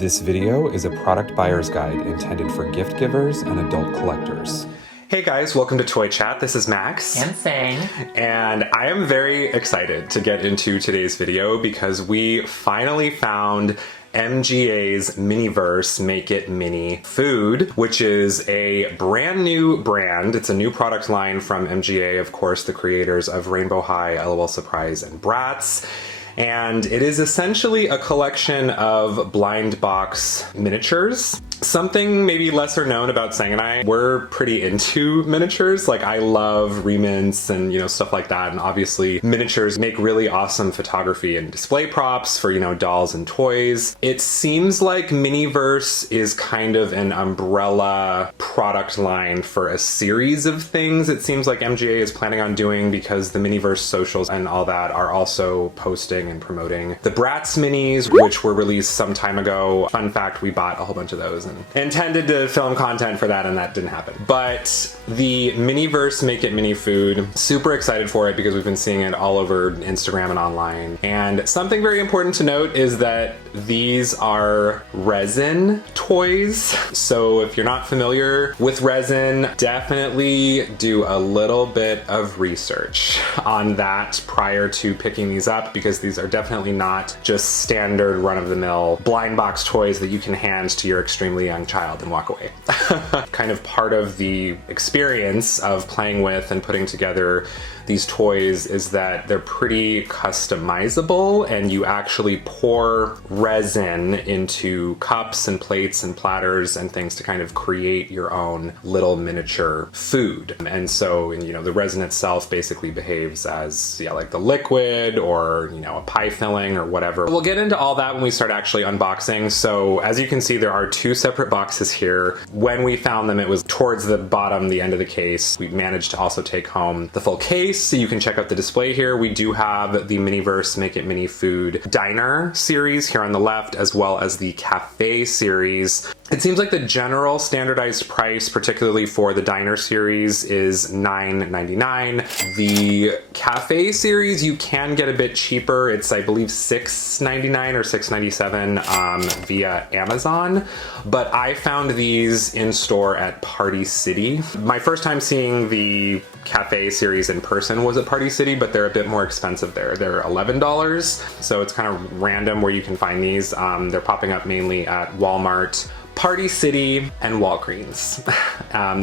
This video is a product buyer's guide intended for gift givers and adult collectors. Hey guys, welcome to Toy Chat. This is Max. And Sang. And I am very excited to get into today's video because we finally found MGA's Miniverse Make It Mini Food, which is a brand new brand. It's a new product line from MGA, of course, the creators of Rainbow High, LOL Surprise and Bratz. And it is essentially a collection of blind box miniatures. Something maybe lesser known about Sang and I, we're pretty into miniatures. Like, I love remints and, stuff like that. And obviously miniatures make really awesome photography and display props for, dolls and toys. It seems like Miniverse is kind of an umbrella product line for a series of things it seems like MGA is planning on doing, because the Miniverse socials and all that are also posting and promoting the Bratz minis, which were released some time ago. Fun fact, we bought a whole bunch of those and intended to film content for that, and that didn't happen. But the Miniverse Make It Mini Food, super excited for it because we've been seeing it all over Instagram and online. And something very important to note is that these are resin toys. So if you're not familiar with resin, definitely do a little bit of research on that prior to picking these up, because these are definitely not just standard run-of-the-mill blind box toys that you can hand to your extremely young child and walk away. Kind of part of the experience of playing with and putting together these toys is that they're pretty customizable, and you actually pour resin into cups and plates and platters and things to kind of create your own little miniature food. And so, the resin itself basically behaves as, like the liquid or, a pie filling or whatever. We'll get into all that when we start actually unboxing. So as you can see, there are two separate boxes here. When we found them, it was towards the bottom, the end of the case. We managed to also take home the full case, so you can check out the display here. We do have the Miniverse Make It Mini Food Diner series here on the left, as well as the Café series. It seems like the general standardized price, particularly for the Diner series, is $9.99. The Café series you can get a bit cheaper. It's, I believe, $6.99 or $6.97 via Amazon. But I found these in store at Party City. My first time seeing the Café series in person was at Party City, but they're a bit more expensive there. They're $11, so it's kind of random where you can find these. They're popping up mainly at Walmart, Party City, and Walgreens.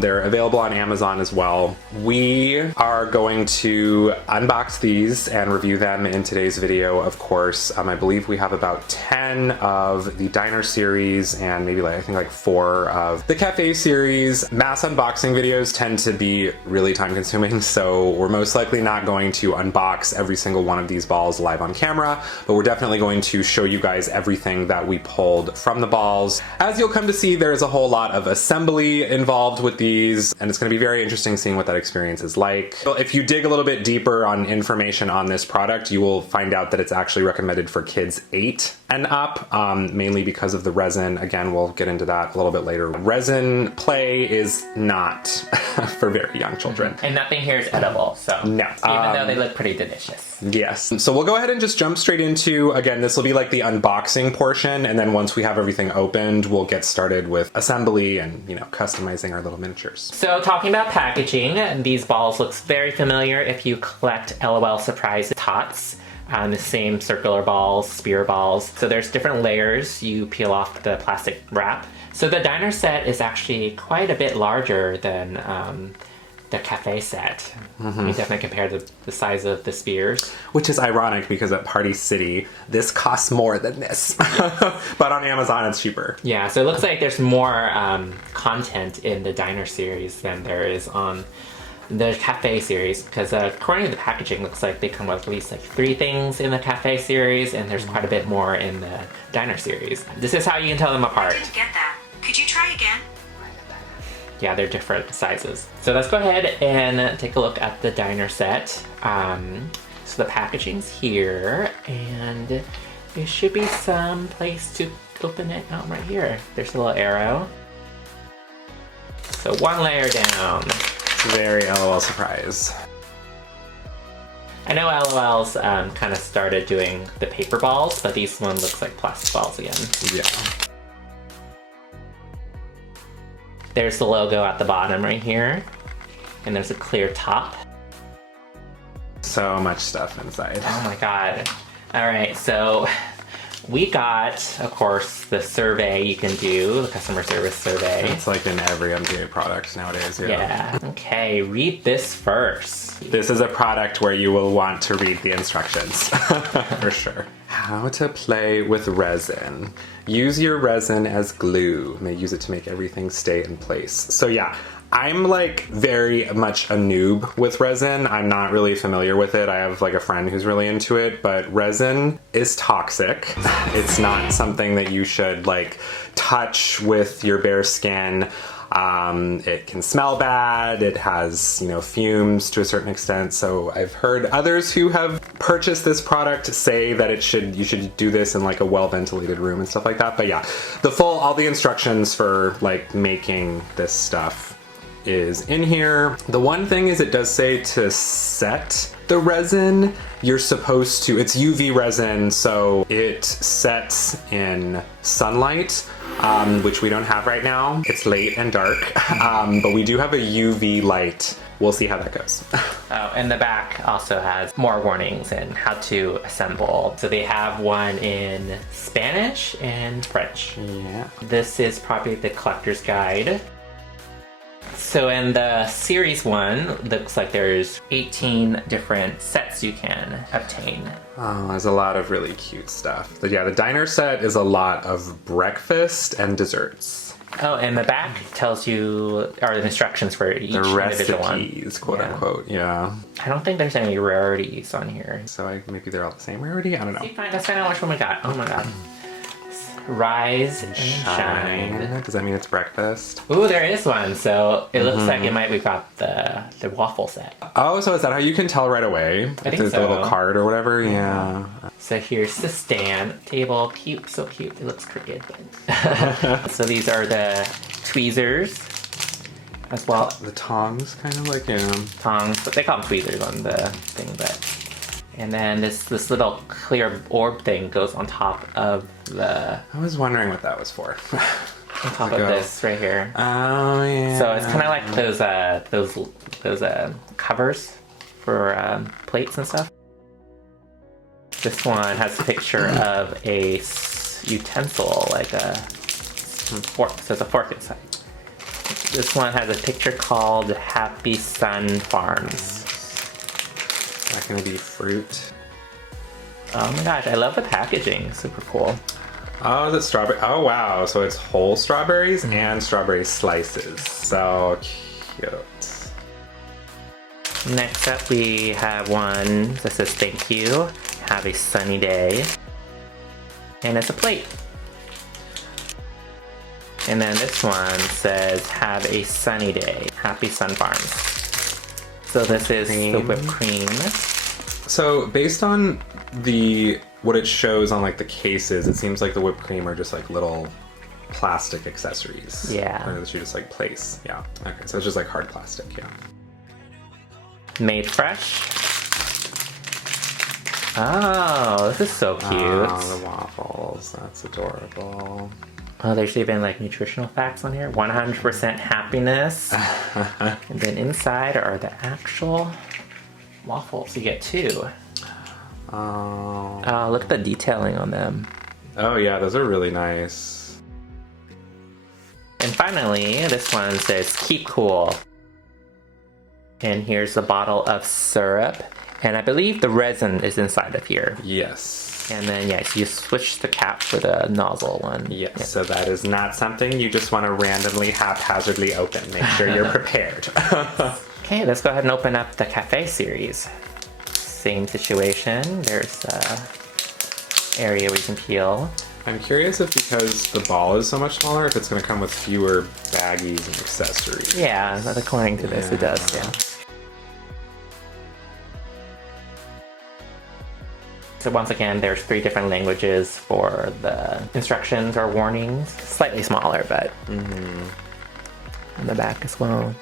They're available on Amazon as well. We are going to unbox these and review them in today's video, of course. I believe we have about 10 of the Diner series and maybe I think 4 of the Café series. Mass unboxing videos tend to be really time consuming, so we're most likely not going to unbox every single one of these balls live on camera, but we're definitely going to show you guys everything that we pulled from the balls. As you'll come to see, there's a whole lot of assembly involved with these, and it's going to be very interesting seeing what that experience is like. If you dig a little bit deeper on information on this product, you will find out that it's actually recommended for kids 8 and up, mainly because of the resin. Again, we'll get into that a little bit later. Resin play is not for very young children. And nothing here is edible, so no. Even though they look pretty delicious. Yes. So we'll go ahead and just jump straight into, again, this will be like the unboxing portion, and then once we have everything opened, we'll get started with assembly and, customizing our little miniatures. So talking about packaging, these balls looks very familiar if you collect LOL Surprise tots. The same circular balls, spear balls. So there's different layers. You peel off the plastic wrap. So the Diner set is actually quite a bit larger than the Café set. Mm-hmm. You definitely compare the size of the spears. Which is ironic because at Party City, this costs more than this. But on Amazon, it's cheaper. Yeah, so it looks like there's more content in the Diner series than there is on the Café series, because according to the packaging, looks like they come with at least 3 things in the Café series, and there's quite a bit more in the Diner series. This is how you can tell them apart. I didn't get that. Could you try again? Yeah, they're different sizes. So let's go ahead and take a look at the Diner set. So the packaging's here, and there should be some place to open it out right here. There's a little arrow. So 1 layer down. It's very LOL Surprise. I know LOL's kind of started doing the paper balls, but these one looks like plastic balls again. Yeah. There's the logo at the bottom right here. And there's a clear top. So much stuff inside. Oh my god. Alright, so we got, of course, the survey you can do, the customer service survey. It's like in every MGA product nowadays, yeah. Yeah. Okay, read this first. This is a product where you will want to read the instructions, for sure. How to play with resin. Use your resin as glue. May use it to make everything stay in place. So yeah, I'm like very much a noob with resin. I'm not really familiar with it. I have like a friend who's really into it, but resin is toxic. It's not something that you should like touch with your bare skin. It can smell bad. It has, you know, fumes to a certain extent. So I've heard others who have purchased this product say that you should do this in like a well-ventilated room and stuff like that. But yeah, all the instructions for like making this stuff is in here. The one thing is it does say to set the resin. You're supposed to, it's UV resin, so it sets in sunlight, which we don't have right now. It's late and dark, but we do have a UV light. We'll see how that goes. Oh, and the back also has more warnings and how to assemble. So they have one in Spanish and French. Yeah. This is probably the collector's guide. So in the series one, looks like there's 18 different sets you can obtain. Oh, there's a lot of really cute stuff. But yeah, the diner set is a lot of breakfast and desserts. Oh, and the back tells you, are the instructions for each individual one. The recipes, quote unquote, yeah. I don't think there's any rarities on here. So maybe they're all the same rarity? I don't know. Let's find out which one we got. Oh my god. Rise and shine. Does that mean it's breakfast? Ooh, there is one. So it looks like we got the waffle set. Oh, so is that how you can tell right away? I think the so. little card or whatever? Yeah. So here's the stand table. Cute, so cute. It looks crooked. So these are the tweezers as well. The tongs, kind of like, yeah. Tongs, but they call them tweezers on the thing, but. And then this little clear orb thing goes on top of the... I was wondering what that was for. On top of this right here. Oh, yeah. So it's kind of like those covers for plates and stuff. This one has a picture of a utensil, like a fork. So it's a fork inside. This one has a picture called Happy Sun Farms. Is that gonna be fruit? Oh my gosh, I love the packaging. Super cool. Oh, is it strawberry? Oh wow, so it's whole strawberries and strawberry slices. So cute. Next up we have one that says thank you, have a sunny day. And it's a plate. And then this one says have a sunny day, Happy Sun Farms. So this is the whipped cream. So based on what it shows on like the cases, it seems like the whipped cream are just like little plastic accessories. Yeah. Or that you just like place. Yeah. Okay, so it's just like hard plastic, yeah. Made fresh. Oh, this is so cute. Oh, the waffles. That's adorable. Oh, there's even like nutritional facts on here. 100% happiness. And then inside are the actual waffles. You get two. Oh. Oh, look at the detailing on them. Oh yeah, those are really nice. And finally, this one says keep cool. And here's a bottle of syrup. And I believe the resin is inside of here. Yes. And then, yes, you switch the cap for the nozzle one. Yes, yeah. So that is not something you just want to randomly, haphazardly open. Make sure you're prepared. Okay, let's go ahead and open up the Café series. Same situation. There's an area where you can peel. I'm curious if because the ball is so much smaller, if it's going to come with fewer baggies and accessories. Yeah, according to this, it does, yeah. So once again, there's 3 different languages for the instructions or warnings. Slightly smaller, but on the back as well.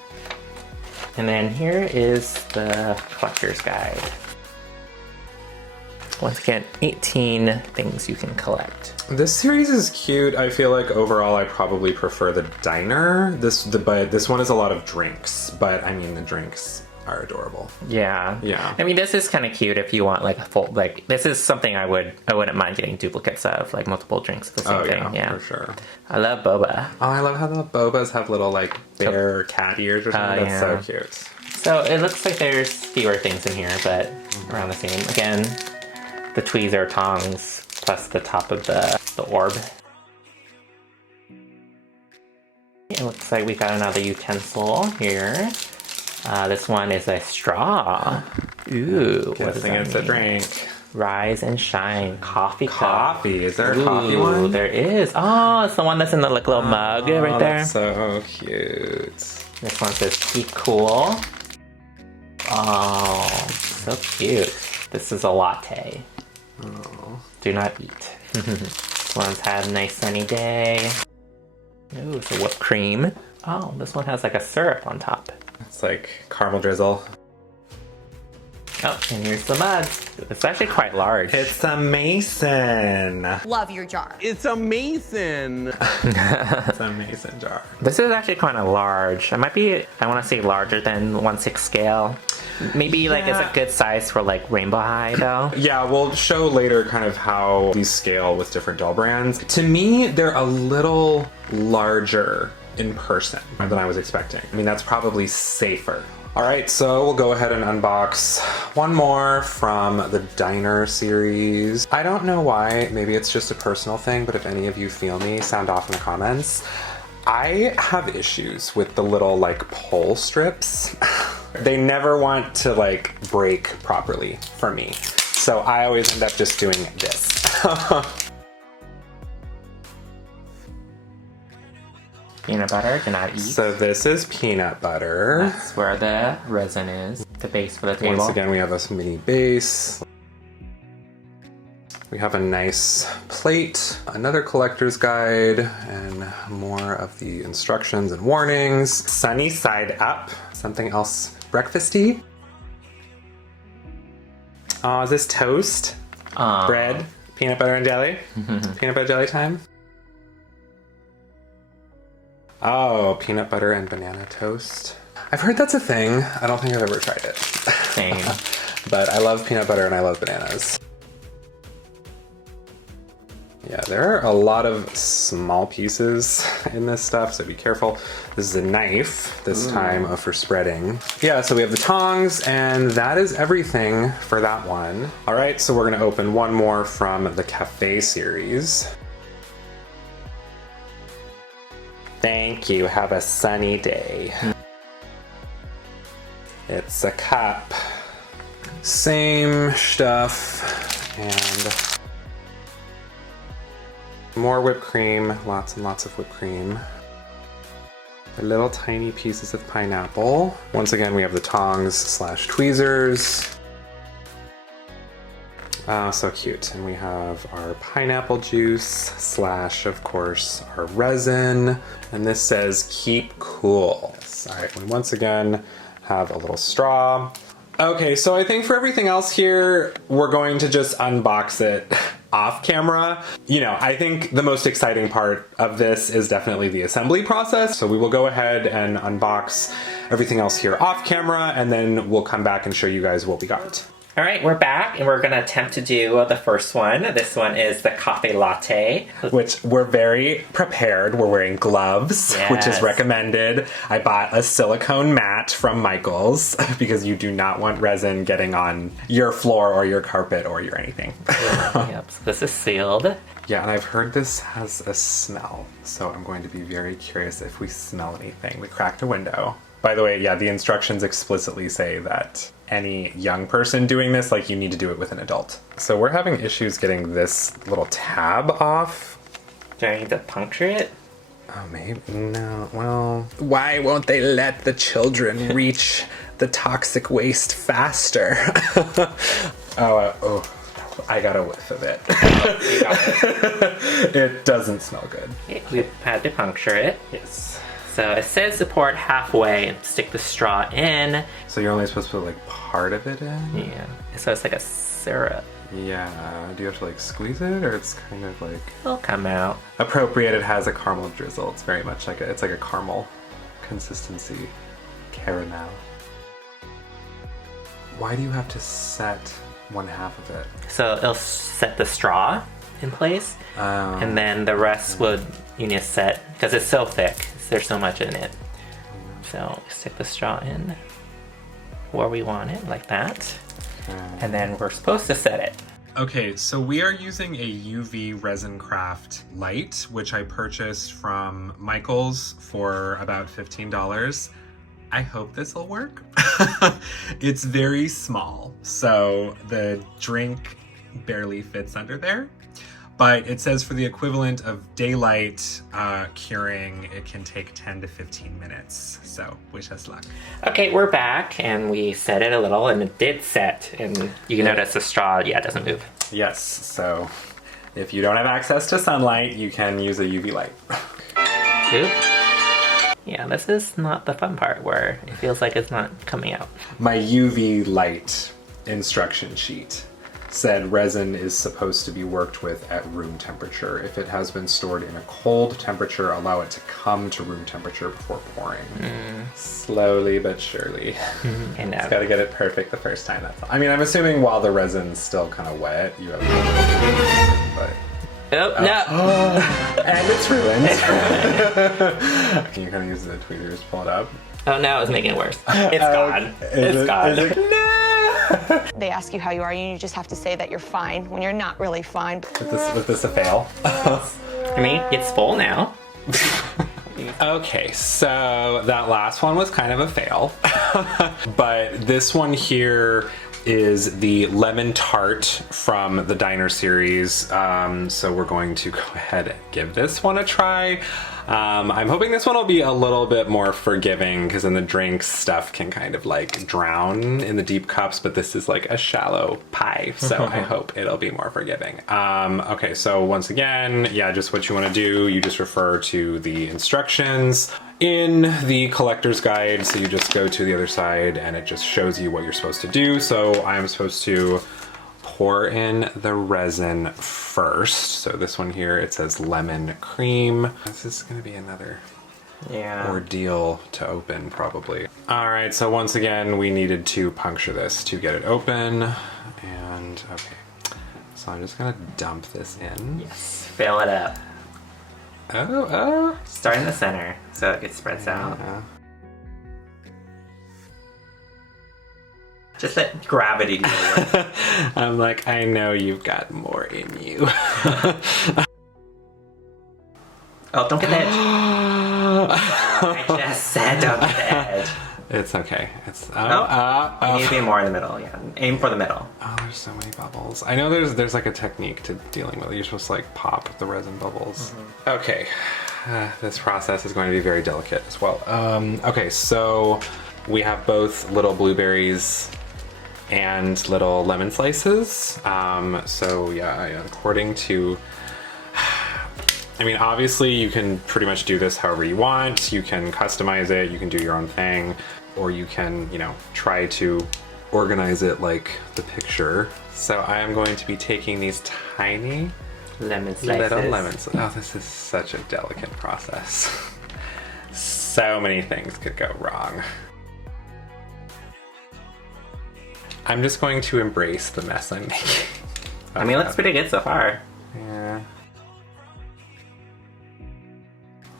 And then here is the collector's guide. Once again, 18 things you can collect. This series is cute. I feel like overall I probably prefer the diner. But this one is a lot of drinks, but I mean the drinks are adorable. Yeah. Yeah. I mean, this is kind of cute if you want like a full, like, this is something I wouldn't mind getting duplicates of, like multiple drinks of the same thing. Yeah, for sure. I love boba. Oh, I love how the bobas have little like bear cat ears or something. That's so cute. So it looks like there's fewer things in here, but around the same. Again, the tweezer tongs plus the top of the orb. It looks like we got another utensil here. This one is a straw. Ooh, what does that It's mean? a drink. Rise and shine coffee cup. Coffee. Is there a coffee one? There is. Oh, it's the one that's in the like, little mug right there. That's so cute. This one says keep cool. Oh, so cute. This is a latte. Oh. Do not eat. This one's had a nice sunny day. Ooh, it's a whipped cream. Oh, this one has like a syrup on top. It's like caramel drizzle. Oh, and here's the mug. It's actually quite large. It's a mason. Love your jar. It's amazing. It's a mason jar. This is actually kind of large. It might be, I want to say larger than 1/6 scale. Maybe like it's a good size for like Rainbow High though. Yeah, we'll show later kind of how these scale with different doll brands. To me, they're a little larger in person than I was expecting. I mean, that's probably safer. All right, so we'll go ahead and unbox one more from the Diner series. I don't know why, maybe it's just a personal thing, but if any of you feel me, sound off in the comments. I have issues with the little like pole strips. They never want to like break properly for me. So I always end up just doing this. Peanut butter, do not eat. So this is peanut butter. That's where the resin is. The base for the table. Once again, we have a mini base. We have a nice plate, another collector's guide, and more of the instructions and warnings. Sunny side up, something else breakfasty. Oh, is this toast? Bread? Peanut butter and jelly? Peanut butter jelly time? Oh, peanut butter and banana toast. I've heard that's a thing. I don't think I've ever tried it. Same. But I love peanut butter and I love bananas. Yeah, there are a lot of small pieces in this stuff, so be careful. This is a knife, this time for spreading. Yeah, so we have the tongs, and that is everything for that one. All right, so we're gonna open one more from the Café series. Thank you, have a sunny day. It's a cup. Same stuff, and more whipped cream, lots and lots of whipped cream. The little tiny pieces of pineapple. Once again, we have the tongs slash tweezers. Oh, so cute. And we have our pineapple juice slash, of course, our resin. And this says keep cool. All right, we once again have a little straw. Okay, so I think for everything else here, we're going to just unbox it off camera. You know, I think the most exciting part of this is definitely the assembly process. So we will go ahead and unbox everything else here off camera, and then we'll come back and show you guys what we got. All right, we're back and we're gonna attempt to do the first one. This one is the coffee latte. Which we're very prepared. We're wearing gloves, which is Yes. recommended. I bought a silicone mat from Michael's because you do not want resin getting on your floor or your carpet or your anything. Yep, so this is sealed. Yeah, and I've heard this has a smell, so I'm going to be very curious if we smell anything. We cracked a window. By the way, yeah, the instructions explicitly say that any young person doing this, like, you need to do it with an adult. So we're having issues getting this little tab off. Do I need to puncture it? Oh, maybe, no, well, why won't they let the children reach the toxic waste faster? Oh, I got a whiff of it. It doesn't smell good. We've had to puncture it. Yes. So it says support halfway and stick the straw in. So you're only supposed to put like part of it in? Yeah. So it's like a syrup. Yeah, do you have to like squeeze it, or it's kind of like It'll come out. appropriate? It has a caramel drizzle. It's very much like it's like a caramel consistency. Caramel. Why do you have to set one half of it? So it'll set the straw in place, and then the rest would you need to set because it's so thick. There's so much in it. So stick the straw in where we want it, like that, and then we're supposed to set it. Okay, so we are using a UV resin craft light, which I purchased from Michael's for about $15. I hope this will work. It's very small, so the drink barely fits under there. But it says for the equivalent of daylight curing, it can take 10 to 15 minutes. So wish us luck. Okay, we're back, and we set it a little, and it did set, and you can notice the straw, yeah, it doesn't move. Yes, so if you don't have access to sunlight, you can use a UV light. Oop. Yeah, this is not the fun part where it feels like it's not coming out. My UV light instruction sheet said resin is supposed to be worked with at room temperature. If it has been stored in a cold temperature, allow it to come to room temperature before pouring. Slowly but surely. And It's gotta get it perfect the first time, that's all. I mean, I'm assuming while the resin's still kind of wet, you have but... Oh, no! And it's ruined. Can you kind of use the tweezers to pull it up? Oh, now it's making it worse. It's gone. It's gone. No! They ask you how you are, and you just have to say that you're fine when you're not really fine. Was this a fail? I mean, it's full now. Okay, so that last one was kind of a fail. But this one here is the lemon tart from the Diner series. So we're going to go ahead and give this one a try. I'm hoping this one will be a little bit more forgiving because in the drinks stuff can kind of like drown in the deep cups, but this is like a shallow pie. So I hope it'll be more forgiving. Okay, so once again, yeah, just what you want to do, you just refer to the instructions in the collector's guide. So you just go to the other side and it just shows you what you're supposed to do. So I'm supposed to pour in the resin first. So this one here, it says lemon cream. This is gonna be another ordeal to open probably. All right, so once again, we needed to puncture this to get it open. And okay, so I'm just gonna dump this in. Yes, fill it up. Oh. Start in the center so it spreads out. Yeah. Just let gravity do the work. I'm like, I know you've got more in you. Oh, don't get the edge. I just said don't get the edge. It's okay. It's You need to be more in the middle, yeah. Aim for the middle. Oh, there's so many bubbles. I know there's like a technique to dealing with it. You're supposed to like pop the resin bubbles. Okay, this process is going to be very delicate as well. Okay, so we have both little blueberries and little lemon slices. So yeah, according to, I mean, obviously you can pretty much do this however you want. You can customize it, you can do your own thing, or you can, you know, try to organize it like the picture. So I am going to be taking these tiny Lemon slices. little lemons. Oh, this is such a delicate process. So many things could go wrong. I'm just going to embrace the mess I'm making. I mean, it looks pretty good so far. Yeah.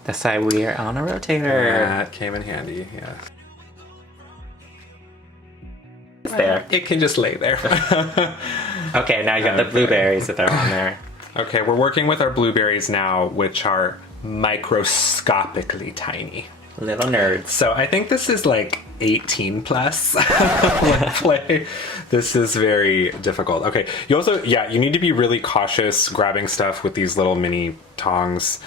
That's why we are on a rotator. Yeah, it came in handy, yeah. It's there. It can just lay there. Okay, now you got the blueberries that are on there. Okay, we're working with our blueberries now, which are microscopically tiny. Little nerds. So I think this is like 18 plus. Let's play. This is very difficult. Okay, you also, yeah, you need to be really cautious grabbing stuff with these little mini tongs.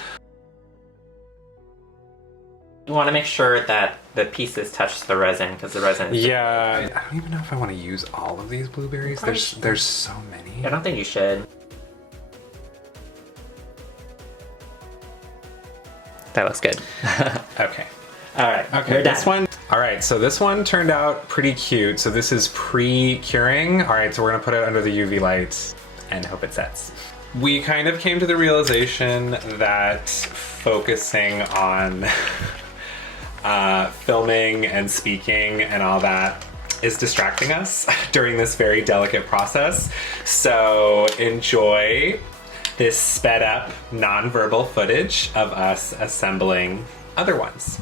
You want to make sure that the pieces touch the resin because the resin is Yeah, I don't even know if I want to use all of these blueberries. There's so many. I don't think you should. That looks good. Okay. All right. Okay, we're done. this one, All right, so this one turned out pretty cute. So this is pre-curing. All right, so we're gonna put it under the UV light and hope it sets. We kind of came to the realization that focusing on filming and speaking and all that is distracting us during this very delicate process. So enjoy this sped up non-verbal footage of us assembling other ones.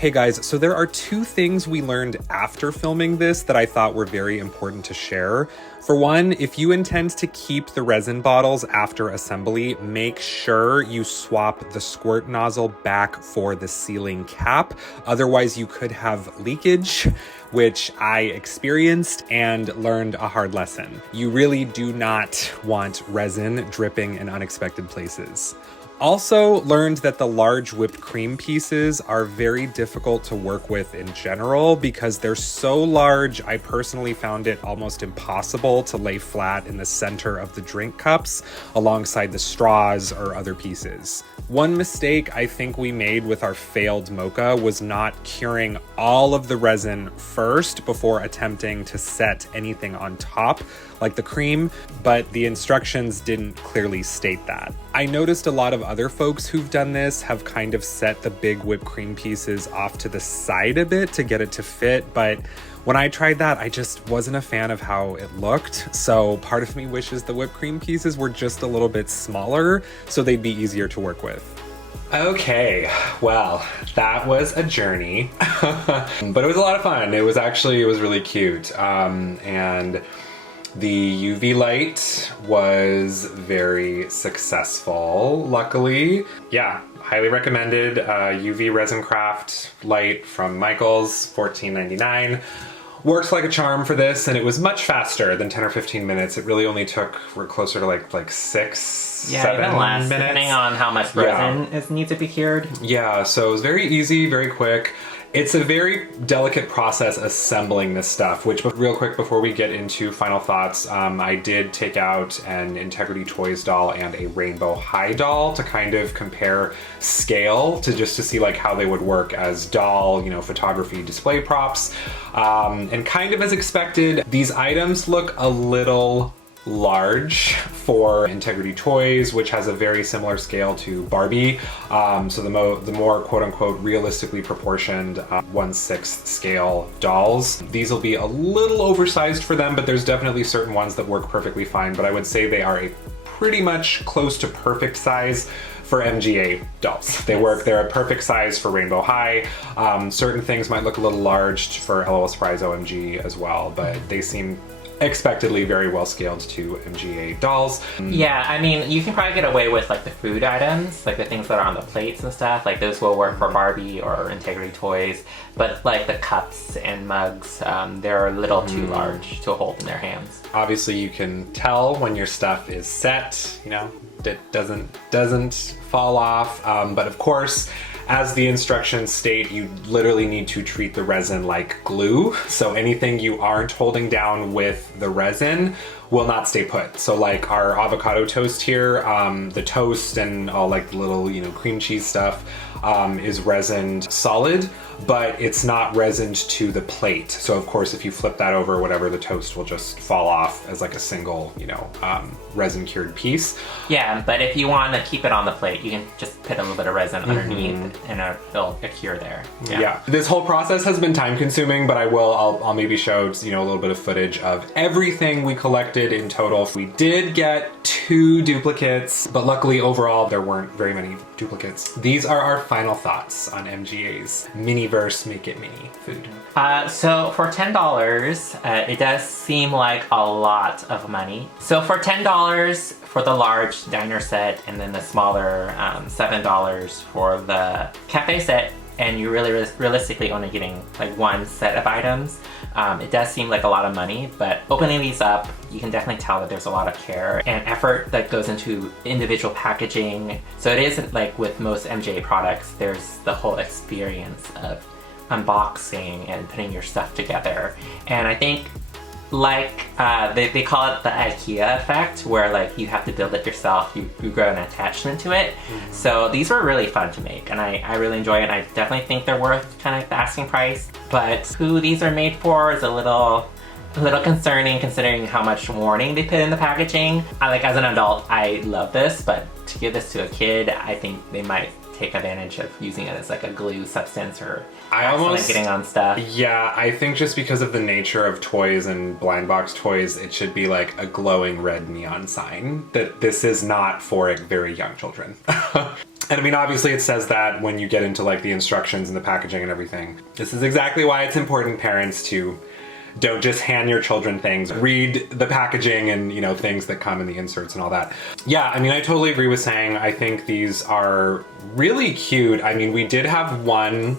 Hey guys, so there are two things we learned after filming this that I thought were very important to share. For one, if you intend to keep the resin bottles after assembly, make sure you swap the squirt nozzle back for the sealing cap. Otherwise, you could have leakage, which I experienced and learned a hard lesson. You really do not want resin dripping in unexpected places. Also learned that the large whipped cream pieces are very difficult to work with in general because they're so large. I personally found it almost impossible to lay flat in the center of the drink cups alongside the straws or other pieces. One mistake I think we made with our failed mocha was not curing all of the resin first before attempting to set anything on top, like the cream, but the instructions didn't clearly state that. I noticed a lot of other folks who've done this have kind of set the big whipped cream pieces off to the side a bit to get it to fit, but when I tried that, I just wasn't a fan of how it looked. So part of me wishes the whipped cream pieces were just a little bit smaller so they'd be easier to work with. Okay, well, that was a journey, but it was a lot of fun. It was really cute. And the UV light was very successful, luckily. Yeah, highly recommended. UV Resin Craft light from Michaels, $14.99. Worked like a charm for this, and it was much faster than 10 or 15 minutes. It really only took, we're closer to like 6, 7 even less, minutes. Depending on how much resin needs to be cured. Yeah, so it was very easy, very quick. It's a very delicate process assembling this stuff, which real quick before we get into final thoughts, I did take out an Integrity Toys doll and a Rainbow High doll to kind of compare scale to see like how they would work as doll, photography display props. And kind of as expected, these items look a little large for Integrity Toys, which has a very similar scale to Barbie. So the more quote-unquote realistically proportioned 1/6 scale dolls. These will be a little oversized for them, but there's definitely certain ones that work perfectly fine. But I would say they are a pretty much close to perfect size for MGA dolls. They're a perfect size for Rainbow High. Certain things might look a little large for LOL Surprise OMG as well, but they seem expectedly very well scaled to MGA dolls. Yeah, I mean, you can probably get away with like the food items, like the things that are on the plates and stuff. Like those will work for Barbie or Integrity Toys, but like the cups and mugs, they're a little too large to hold in their hands. Obviously, you can tell when your stuff is set, you know, it doesn't fall off. But of course, as the instructions state, you literally need to treat the resin like glue. So anything you aren't holding down with the resin will not stay put. So like our avocado toast here, the toast and all like the little, you know, cream cheese stuff is resined solid, but it's not resined to the plate. So of course, if you flip that over or whatever, the toast will just fall off as like a single, you know, resin cured piece. Yeah, but if you want to keep it on the plate, you can just put a little bit of resin underneath and it'll adhere there. Yeah. This whole process has been time consuming, but I'll maybe show, you know, a little bit of footage of everything we collected in total. We did get 2 duplicates, but luckily overall there weren't very many duplicates. These are our final thoughts on MGA's Miniverse Make It Mini food. So for $10, it does seem like a lot of money. So for $10 for the large diner set and then the smaller $7 for the cafe set, and you're really realistically only getting like one set of items, it does seem like a lot of money, but opening these up, you can definitely tell that there's a lot of care and effort that goes into individual packaging. So it isn't like with most MJ products, there's the whole experience of unboxing and putting your stuff together. And I think like they call it the IKEA effect, where like you have to build it yourself, you grow an attachment to it. So these were really fun to make, and I really enjoy it, and I definitely think they're worth kind of like the asking price. But who these are made for is a little concerning, considering how much warning they put in the packaging. Like as an adult, I love this, but to give this to a kid, I think they might take advantage of using it as like a glue substance or getting on stuff. Yeah, I think just because of the nature of toys and blind box toys, it should be like a glowing red neon sign that this is not for very young children. And I mean, obviously it says that when you get into like the instructions and the packaging and everything. This is exactly why it's important, parents, to don't just hand your children things. Read the packaging and, you know, things that come in the inserts and all that. Yeah, I mean, I totally agree with saying I think these are really cute. I mean, we did have one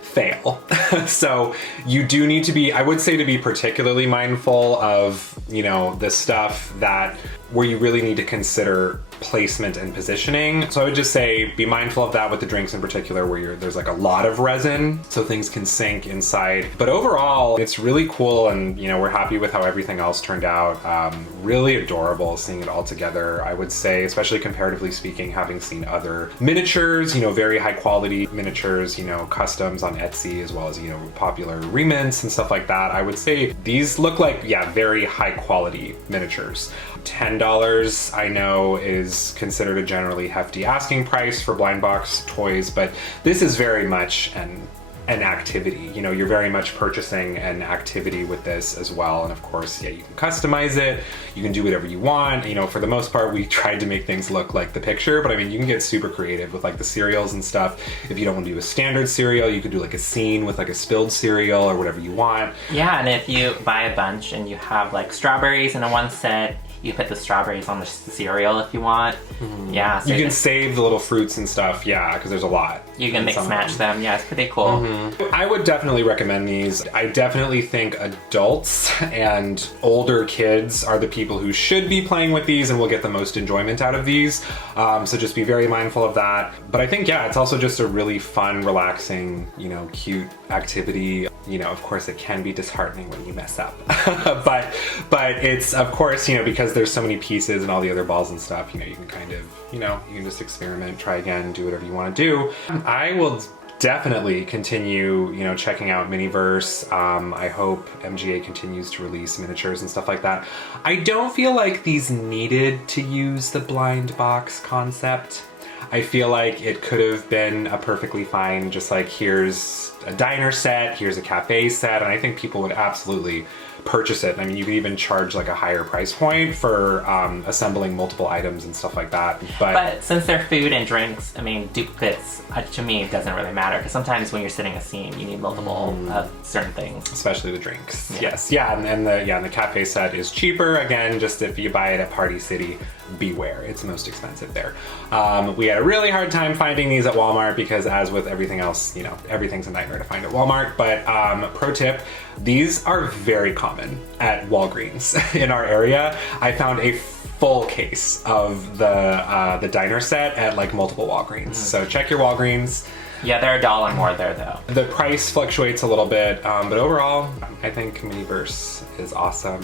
fail. So you do need to be, I would say, to be particularly mindful of, you know, the stuff that where you really need to consider placement and positioning. So I would just say be mindful of that with the drinks in particular, where there's like a lot of resin, so things can sink inside. But overall, it's really cool, and you know, we're happy with how everything else turned out. Really adorable seeing it all together. I would say, especially comparatively speaking, having seen other miniatures, you know, very high quality miniatures, you know, customs on Etsy, as well as, you know, popular remints and stuff like that. I would say these look like, yeah, very high quality miniatures. $10 I know is considered a generally hefty asking price for blind box toys, but this is very much an activity. You know, you're very much purchasing an activity with this as well. And of course, yeah, you can customize it, you can do whatever you want. You know, for the most part, we tried to make things look like the picture, but I mean, you can get super creative with like the cereals and stuff. If you don't want to do a standard cereal, you could do like a scene with like a spilled cereal or whatever you want. Yeah, and if you buy a bunch and you have like strawberries in a one set, you put the strawberries on the cereal if you want. Yeah. So you can save the little fruits and stuff, yeah, because there's a lot. You can mix match them. Yeah, it's pretty cool. I would definitely recommend these. I definitely think adults and older kids are the people who should be playing with these and will get the most enjoyment out of these. So just be very mindful of that. But I think, yeah, it's also just a really fun, relaxing, you know, cute activity. You know, of course, it can be disheartening when you mess up. but it's, of course, you know, because there's so many pieces and all the other balls and stuff, you know, you can kind of, you know, you can just experiment, try again, do whatever you want to do. I will definitely continue, you know, checking out Miniverse. I hope MGA continues to release miniatures and stuff like that. I don't feel like these needed to use the blind box concept. I feel like it could have been a perfectly fine, just like, here's a diner set, here's a cafe set, and I think people would absolutely purchase it. I mean, you could even charge like a higher price point for assembling multiple items and stuff like that. But since they're food and drinks, I mean, duplicates, to me, it doesn't really matter. Because sometimes when you're sitting a scene, you need multiple of certain things. Especially the drinks. Yeah. Yes, yeah, and the cafe set is cheaper. Again, just if you buy it at Party City, beware. It's most expensive there. We had a really hard time finding these at Walmart because as with everything else, you know, everything's a nightmare to find at Walmart. But pro tip, these are very common at Walgreens in our area. I found a full case of the diner set at like multiple Walgreens. So check your Walgreens. Yeah, they're $1 more there though. The price fluctuates a little bit, but overall, I think Miniverse is awesome.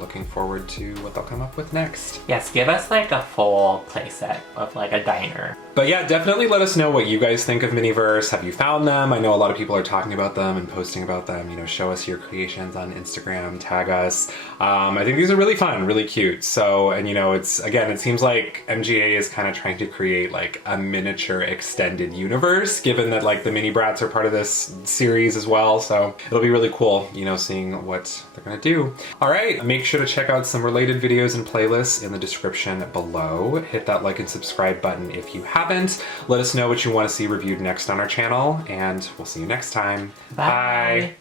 Looking forward to what they'll come up with next. Yes, give us like a full playset of like a diner. But yeah, definitely let us know what you guys think of Miniverse. Have you found them? I know a lot of people are talking about them and posting about them. You know, show us your creations on Instagram, tag us. I think these are really fun, really cute. So, and you know, it's, again, it seems like MGA is kind of trying to create like a miniature extended universe, given that like the mini brats are part of this series as well. So it'll be really cool, you know, seeing what they're gonna do. All right, make sure to check out some related videos and playlists in the description below. Hit that like and subscribe button if you haven't. Let us know what you want to see reviewed next on our channel, and we'll see you next time. Bye. Bye.